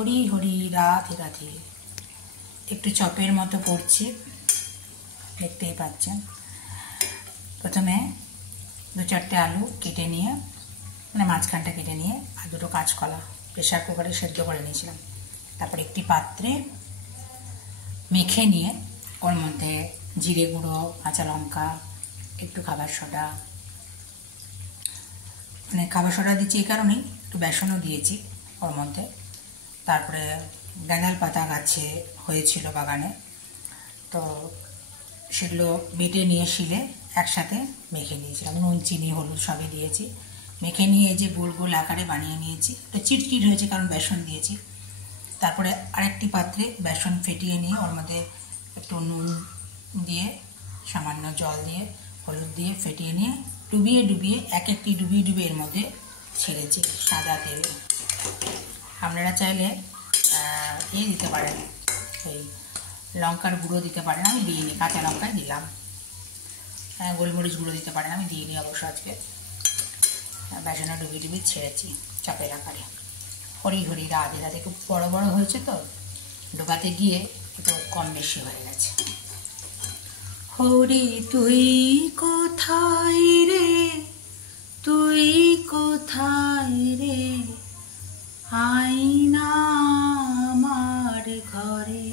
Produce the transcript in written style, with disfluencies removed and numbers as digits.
হরি হরি রাধে রাধে। একটু চপের মতো করছি, দেখতেই পাচ্ছেন। প্রথমে 2-4টে আলু কেটে নিয়ে, মানে মাঝখানটা কেটে নিয়ে, আর 2টো কাঁচকলা প্রেশার কুকারে সেদ্ধ করে নিয়েছিলাম। তারপর একটি পাত্রে মেখে নিয়ে ওর মধ্যে জিরে গুঁড়ো, কাঁচা লঙ্কা, একটু খাবার সোডা, মানে খাবার সোডা দিচ্ছি এই কারণেই, একটু বেসনও দিয়েছি ওর মধ্যে। তারপরে গাঁদাল পাতা গাছে হয়েছিল বাগানে, তো সেগুলো বেটে নিয়ে শিলে একসাথে মেখে নিয়েছিলাম। নুন, চিনি, হলুদ সবই দিয়েছি। মেখে নিয়ে এই যে গোল গোল আকারে বানিয়ে নিয়েছি। একটু চিটচিট হয়েছে কারণ বেসন দিয়েছি। তারপরে আরেকটি পাত্রে বেসন ফেটিয়ে নিয়ে ওর মধ্যে একটু নুন দিয়ে, সামান্য জল দিয়ে, হলুদ দিয়ে ফেটিয়ে নিয়ে ডুবিয়ে ডুবিয়ে এক একটি ডুবিয়ে ডুবিয়ে এর মধ্যে ছেড়েছি সাদা তেল। আপনারা চাইলে দিতে পারেন, এই লঙ্কার গুঁড়ো দিতে পারেন, আমি দিইনি, কাঁচা লঙ্কায় দিলাম। গোলমরিচ গুঁড়ো দিতে পারেন, আমি দিইনি অবশ্য আজকে। বেসনে ডুবিয়ে ডুবিয়ে ছেড়েছি চাপের আকারে। হরি হরি রাধে রাধে। খুব বড় বড় হয়েছে তো, ডোবাতে গিয়ে একটু কম বেশি হয়ে গেছে। হরি তুই কোথায় রে, তুই কোথায় রে, আয় না আমার ঘরে।